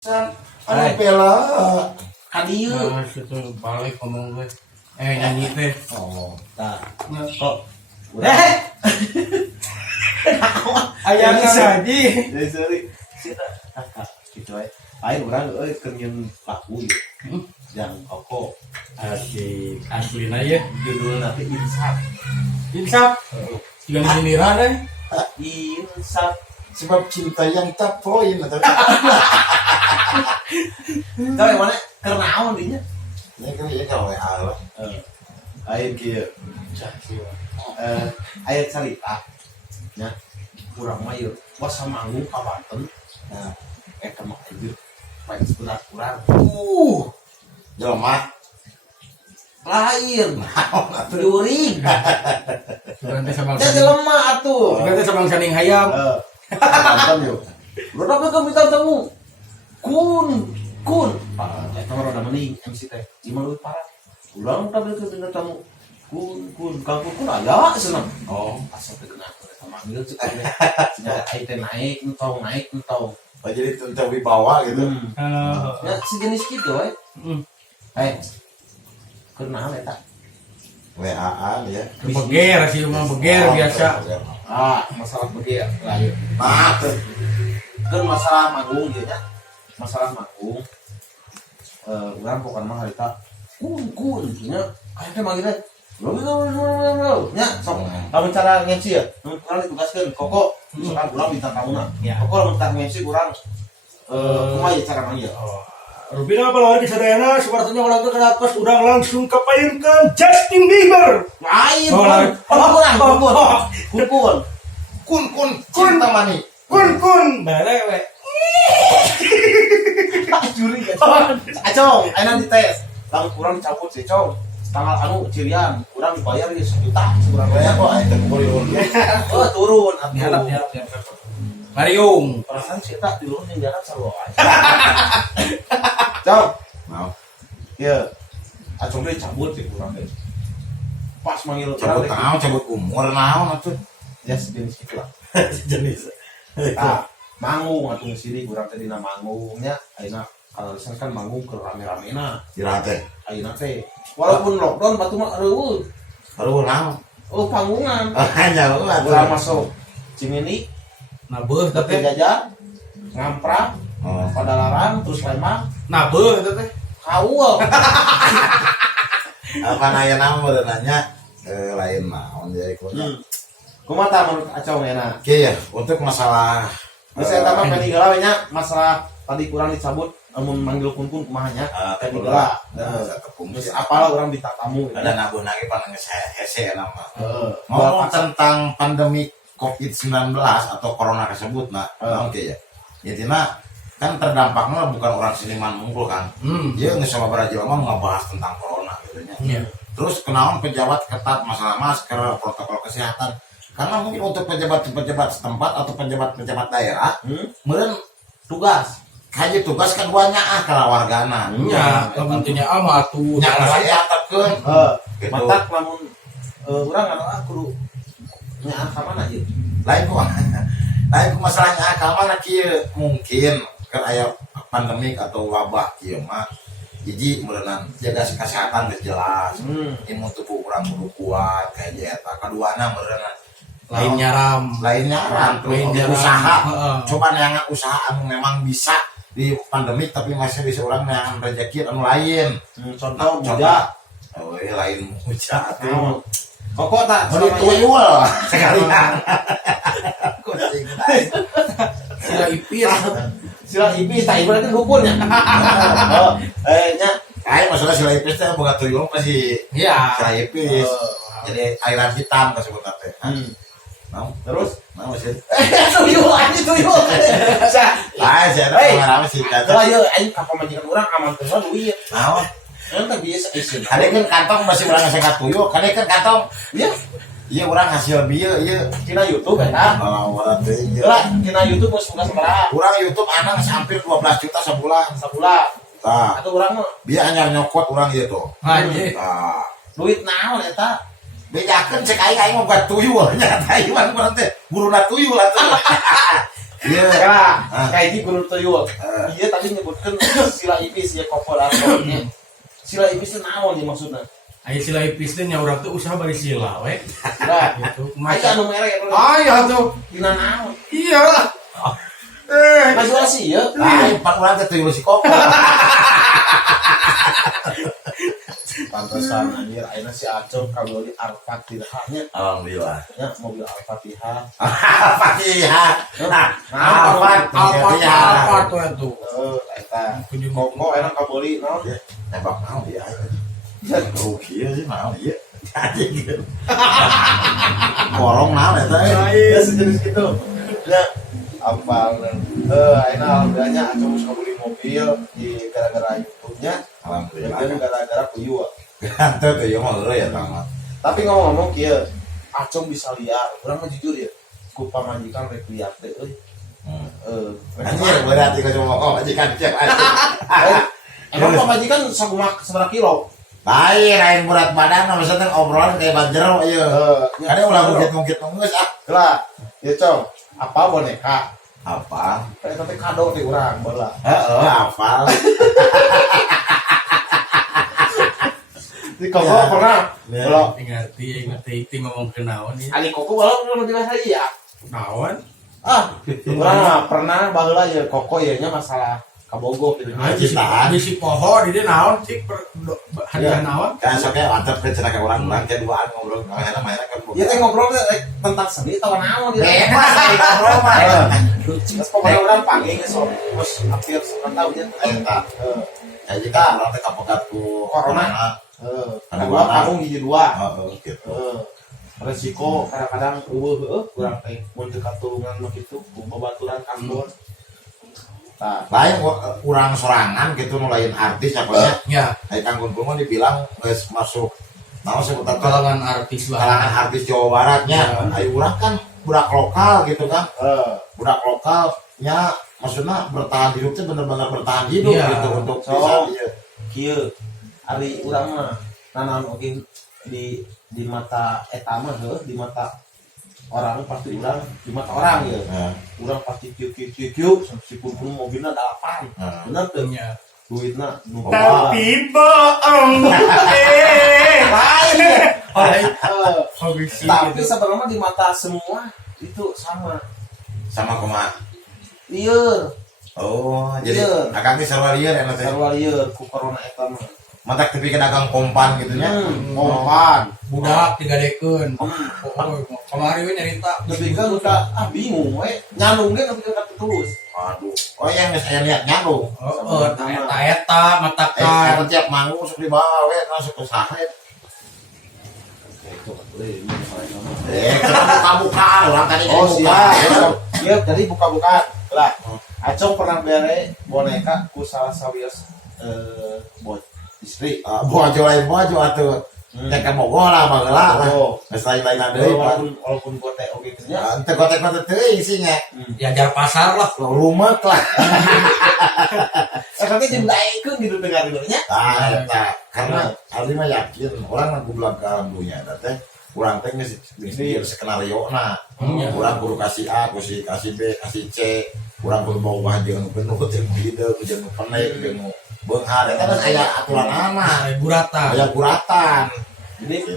Anu bela Kadieu. Nah, situ balik ngomong gue. Nyanyi teh. Oh, tah. Kok Aya saji. sorry. Sita kakak gitu we. Aing urang keur nyeun paku ieu. Jang koko. Aslina ya. Judulna teh Insaf. Insaf. Tiga giliran deh. Insaf. sebab cinta yang tak poin atau Tau yang mana keur naon dinya? ya kan ya kalau Allah Aing kieu. Aya carita nya urang mah yeuh wasa manggung ka Banten. Nah, eta mah anjir paling kurang. jelema Lain. Juring. Nanti sabang Ya jelema atuh. Nanti sabang saning hayam. Banten yuk Udah ke bintang tamu. Kun. Eta mah rada mending MC teh. Cuma lu parah. Ulang tapi ke bintang tamu. Kun. Kampung kun aya seneng. Oh, asa teh kena eta manggil cek aya. Cenah ai teh naik entong. oh, jadi tentang wibawa gitu Ya sejenis kitu we. Kenal eta. WA-an ya Beger sih mah beger biasa. Masalah begitu lain. Kan masalah manggung dia nya. Masalah manggung. Urang pokoknya mah harita kun nya. Aya teh manggilna. Nya sok. Lamun cara nge-MC ya. Urang ditugaskeun koko misalkan urang minta tamuna. Koko lamun tak nge-MC urang kumaha ya cara manggil. Rubina apalagi di sadayana sepertinya orang itu kenapa sudah langsung kepainkan Justin Bieber. Lain. Kun cinta mani Kun belewe. Juri kan. Acong, ayeuna dites. Lamun kurang dicabut sih, Cong. Tanggal anu cirian, kurang dibayar ge 1 juta sekurang ya kok aing teh kumpul Oh, turun Diharap. atuh. Mariung. Perasaan sih tak turun yang jalan sarua aja. Cong, mau ieu. Acong deui cabut sih kurang deui. Pas manggil cabut urang naon cabut umur naon atuh ya sejenis kitu lah. jenis Manggung atuh sini kurang teh dina manggungnya ayeuna kalau kan manggung ke rame-ramena. kira teh Ayeuna teh walaupun lockdown batu mah reueuh. baru naon Oh, panggungan. hanya Urang masuk Cimini, Nabeuh tapi teh. jajan, ngamprak, Padalarang, terus Lembang, Nabeuh teh. Kaul. apa nanya nama udah nanya lain naon jadi kumaha Kumaha menurut Acong enak? oke ya untuk masalah Bisa tambah peninggalan nya masalah tadi kurang dicabut namun manggil kun kumaha nya? Peninggalan. Terus apalah orang minta tamu. ada nabuh lagi panang hese nama Heeh. ngomong tentang pandemi COVID-19 atau corona tersebut oke ya intinya kan terdampaknya bukan orang seniman unggul kan dia nggak sama berjelma ngebahas tentang corona gitu ya. Terus kenaon pejabat ketat masalah masker protokol kesehatan karena mungkin untuk pejabat-pejabat setempat atau pejabat-pejabat daerah kemudian Tugas. kaji tugas keduanya kalau wargana Ya, pentingnya amat tuh. yang saya tekeun gitu. Matak lamun urang anu kudu nya ka mana ieu? lain kok masalahnya mana kieu mungkin kan aya pandemik atau wabah kieu mah jadi merenang jaga kesehatan geus jelas imun tubuh urang kudu kuat kayak eta kaduana merenang Lain nyaram. terus usaha coba neangan usaha anu memang bisa di pandemik tapi masih bisa orang neangan rezeki anu lain Contoh muda. lain muja atuh Koko tak Mau dituyul sekalian. Sila ipir. sila ipis tak ibaratnya dukun ya. Nya Kayak masalah sila ipis teh boga tuyul pasti Iya. sila ipis. Jadi airan hitam tersebut teh. terus Masih. tuyul anjing tuyul. Sa. Saya ada pengalaman sih kata. Kalau ieu aing ka pamajikan urang aman teh duit. Naon? Ente biasa isin. Kade kan kantong masih urang ngasih tuyul, kade kan kantong. Iya, Iya urang hasil bieu ieu. tina YouTube eta. Lawan teh. Lah, tina YouTube geus buka sabaraha? Urang YouTube anak hampir 12 juta sebulan. Sabulan. Tah. Atuh urang mah Biar anyar nyokot urang ieu tuh. Anjir. Tah. duit naon eta? Bedakeun cek aing mah bukan tuyul nya tah ieu mah teh guruna tuyul atuh. Iya. Kayak gitu kudu tuyul. Iya tadi nyebutkan sila ipis ya kopolatornya. Sila ipis itu naon ya maksudnya? Ayo sila ipis teh nya urang teh usaha bari sila we. Nah, Gitu. ayo anu merek Aya tuh. dina naon? Iya. Majual sih ya. Lain pan urang teh tuyul si koko. Pantesan anjir ayeuna si Acung kalau di Al-Fatihahnya Alhamdulillah. nya mobil Al-Fatihah. Al-Fatihah. Nah, Apa tuh itu? Eta koko enak kabeli naon? Tembak mau dia. Rugi sih mau iya. Jadi gitu. Korong naon eta. Ya sejenis gitu. Ya apa ayeuna alhamdulillahnya Acung geus kabeli mobil di gara-gara YouTube-nya. Alhamdulillah. Dan gara-gara kuyu. Kantor tuh ya mah ya tamat. Tapi ngomong-ngomong kieu, Acung bisa liar. Urang mah jujur ya, ku pamajikan rek liar teh euy. Anjir berarti ka cuma kok majikan cek aja. Emang pamajikan sabaraha kilo? Lain berat badan maksudnya obrolan kayak banjero ieu. Kadang ulah mungkin ngeus ah. Lah, ya Cong, apa boneka? Apa? Kayak teh kado ti urang baheula. Heeh, hafal. Di koko pernah. Kalau Ngerti ngomong ke naon ieu. ani koko baheula pernah dibahas iya. Naon? Urang mah pernah baheula ya koko ya nya masalah kabogo gitu. Bisi poho di dia naon cik hadiah naon? Kan sok antep ke cenah ka urang-urang kayak duaan ngobrol mahena kan. Ya teh ngobrol tentang seni tahu naon dia. Bebas ai ngobrol mah. Terus pokoknya orang panggil so, terus hampir setengah tahun ya. Eta. Jadi kan urang teh kapegat ku Corona. Kedua kampung hiji dua. Heeh gitu. Resiko kadang-kadang kurang teh mun teu katulungan mah kitu ku babaturan kantor. Tah, Lain urang sorangan gitu nu lain artis apanya. Ya, Ai Kang Gun mah dibilang geus masuk naon sebutan kalangan artis lah. kalangan artis Jawa Baratnya. Ai urang kan budak lokal gitu kan. Budak lokalnya maksudnya bertahan hidup itu bener-bener bertahan hidup Iya. gitu untuk So, bisa iya. kieu ari urang mah nanan oge di mata eta mah di mata orang pasti urang di mata orang ya. Nah, Urang pasti kieu meskipun mobilna 8. nah. Bener tuh. Ya. Duitna nu Tapi bohong. lain ya. Habis Tapi sebenarnya di mata semua itu sama. Sama kumaha. Lieur, Oh, jadi Iya. akang teh sarua lieur eta teh. sarua lieur ku corona eta mah. Matak tepi ke dagang kompan gitu nya. Kompan. budak digadekeun. Kemarin we nyarita Tapi kan udah bingung we. Nyandung ge tapi udah terus. Aduh. Oh yang geus aya lihat nyandung. eta matakan. Eta tiap manggung sok dibawa we masuk ke sahe. Buka-buka orang tadi Oh buka. siap. Iya jadi buka-buka. Lah, Acong pernah bere boneka ku salah sawios boy istri. Bojo lain bojo atuh. Teh ka Bogor lah baheula lah. Geus lain-lain deui. Walaupun gote oge kerja. Teu gotek mah teu isinya. Diajar pasar lah. Rumek lah. Tapi didaekeun gitu dengar dulunya. Eta karena abdi mah yakin orang mah goblok ke alam dunia eta teh urang teh geus skenario-na. Urang kudu kasih A, kasih B, kasih C. Urang kudu bawa jeung penuh teh hideung jeung penek jeung beunghar eta kan aya aturanana. Buratan. Aya guratan. Jadi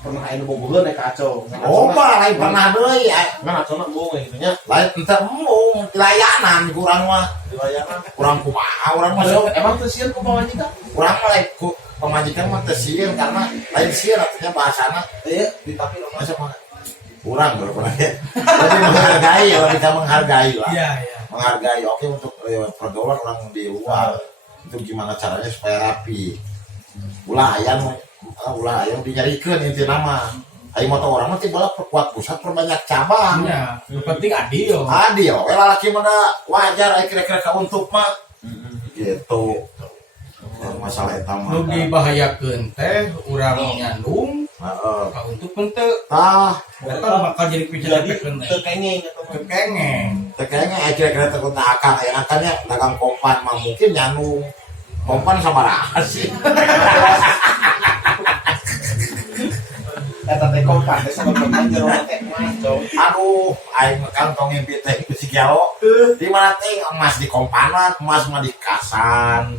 pernah aya nu bobogeun ka Acong. Loba lain pernah deui. Ngan Acong mah bohong gitu nya. Lain teu mung layanan kurang mah. Dilayanan. Kurang kumaha urang mah sok. Emang teu sieun ku pamajikan? Urang mah lain ku pamajikan mah teu sieun karena lain sieun artinya bahasana Iya, ditapi lo masuk mah. Urang baru pernah ya. Jadi menghargai, orang kita menghargai lah. Iya, iya. Menghargai. Oke untuk pergaulan orang di luar itu gimana caranya supaya rapi. Ulah ayam dinyarikeun inti nama. Ayo moto orang mah tiba perkuat pusat perbanyak cabang. Iya, yang penting adil. Adil, laki mana wajar kira-kira untuk mah. Gitu. Masalah eta mah. Nu dibahayakeun teh urang nyandung ka untuk henteu. Eta bakal jadi pikiran jadi teh. teu kengeng atau Kengeng. Kayaknya kira-kira terkunta akan aya akannya dagang kompan mah mungkin nyandung kompan sabaraha sih. Eta teh kompak teh sama teman jero teh emas, Cong. Aduh, aing kan tong ngimpi teh si Kiao. Di mana teh emas di kompanan, emas mah di kasan.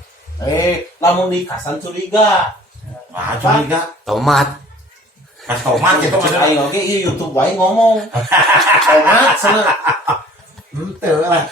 Lamun di kasan curiga. Nah, curiga. Tomat. Kas tomat gitu maksudnya. Aing oge ieu YouTube wae ngomong. Tomat cenah. Henteu lah.